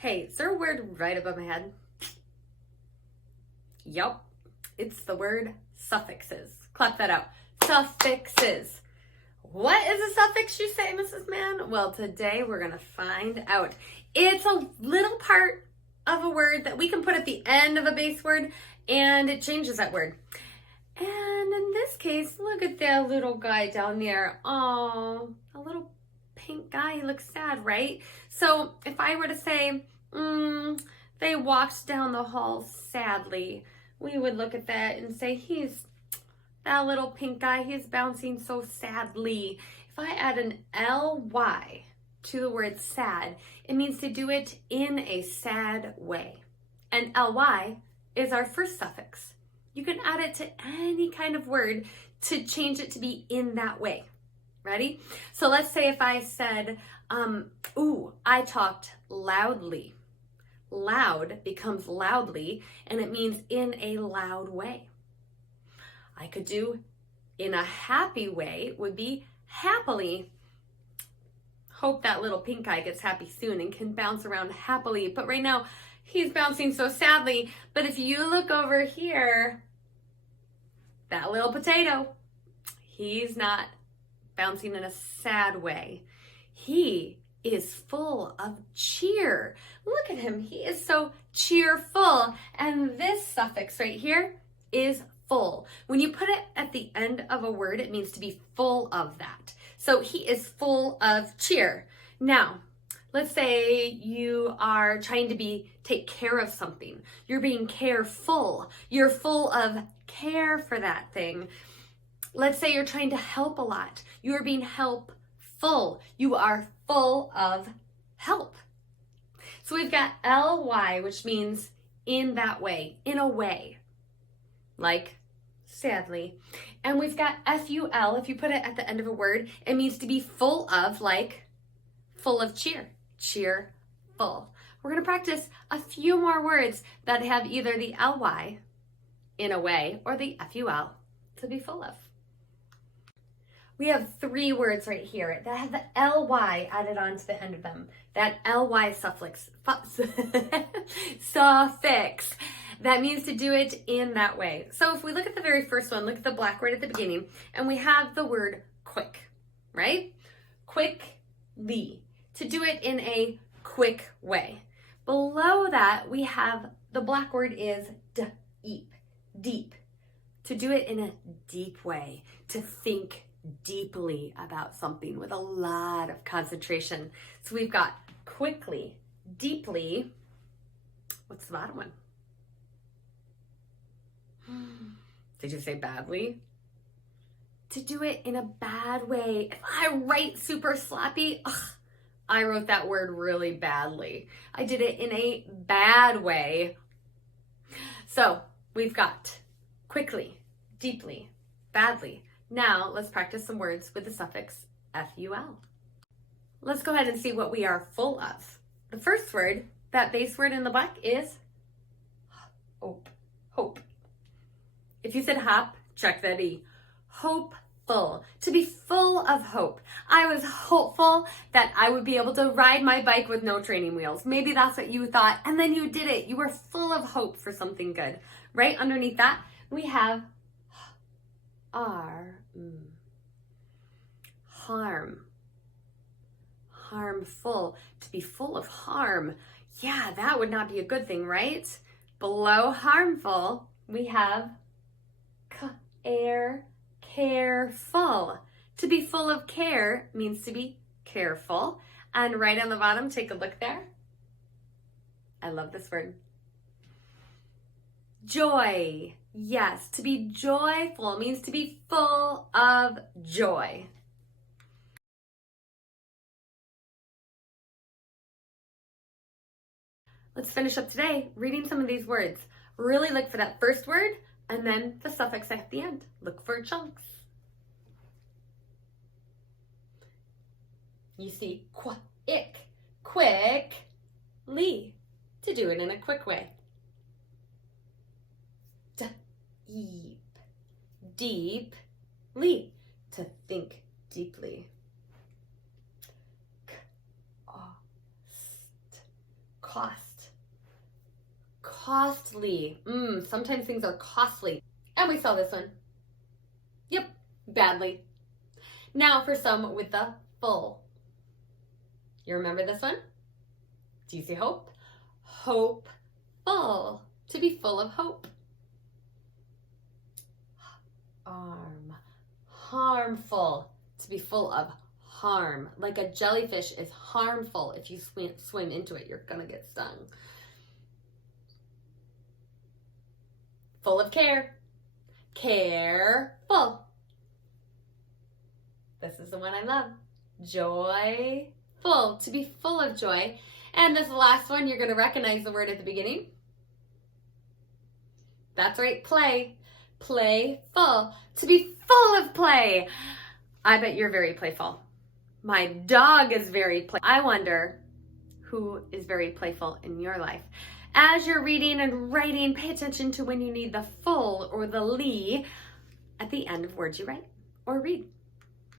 Hey, is there a word right above my head? Yup, it's the word suffixes. Clap that out. Suffixes. What is a suffix, you say, Mrs. Mann? Well, today we're going to find out. It's a little part of a word that we can put at the end of a base word, and it changes that word. And in this case, look at that little guy down there. Oh, a little pink guy. He looks sad, right? So if I were to say, they walked down the hall sadly, we would look at that and say, that little pink guy, he's bouncing so sadly. If I add an ly to the word sad, it means to do it in a sad way. And ly is our first suffix. You can add it to any kind of word to change it to be in that way. Ready? So let's say if I said, I talked loudly. Loud becomes loudly, and it means in a loud way. I could do in a happy way would be happily. Hope that little pink guy gets happy soon and can bounce around happily. But right now, he's bouncing so sadly. But if you look over here, that little potato, he's not bouncing in a sad way. He is full of cheer. Look at him. He is so cheerful. And this suffix right here is full. When you put it at the end of a word, it means to be full of that. So he is full of cheer. Now, let's say you are trying to take care of something. You're being careful. You're full of care for that thing. Let's say you're trying to help a lot. You are being helpful. You are full of help. So we've got ly, which means in that way, in a way, like sadly. And we've got ful. If you put it at the end of a word, it means to be full of, like full of cheer, cheerful. We're going to practice a few more words that have either the ly in a way or the ful to be full of. We have 3 words right here that have the ly added on to the end of them. That ly suffix, that means to do it in that way. So if we look at the very first one, look at the black word at the beginning, and we have the word quick, right? Quickly, to do it in a quick way. Below that, we have the black word is deep, to do it in a deep way, to think deeply about something with a lot of concentration. So we've got quickly, deeply. What's the bottom one? Did you say badly? To do it in a bad way. If I write super sloppy, I wrote that word really badly. I did it in a bad way. So we've got quickly, deeply, badly. Now let's practice some words with the suffix ful. Let's go ahead and see what we are full of. The first word, that base word in the black, is hope. If you said hop, check that E. Hopeful, to be full of hope. I was hopeful that I would be able to ride my bike with no training wheels. Maybe that's what you thought, and then you did it. You were full of hope for something good. Right underneath that, we have harm. Harmful, to be full of harm. Yeah, that would not be a good thing, right? Below harmful, we have careful. To be full of care means to be careful. And right on the bottom, take a look there. I love this word. Joy. Yes, to be joyful means to be full of joy. Let's finish up today reading some of these words. Really look for that first word and then the suffix at the end. Look for chunks. You see quickly, to do it in a quick way. Deeply, to think deeply. cost. Costly. Sometimes things are costly. And we saw this one. Yep, badly. Now for some with the full. You remember this one? Do you see hope? Hopeful. To be full of hope. Harmful. To be full of harm. Like a jellyfish is harmful. If you swim into it, you're gonna get stung. Full of care. Careful. This is the one I love. Joyful. To be full of joy. And this last one, you're going to recognize the word at the beginning. That's right, play. Playful. To be full of play. I bet you're very playful. My dog is very playful. I wonder who is very playful in your life. As you're reading and writing, pay attention to when you need the full or the ly at the end of words you write or read.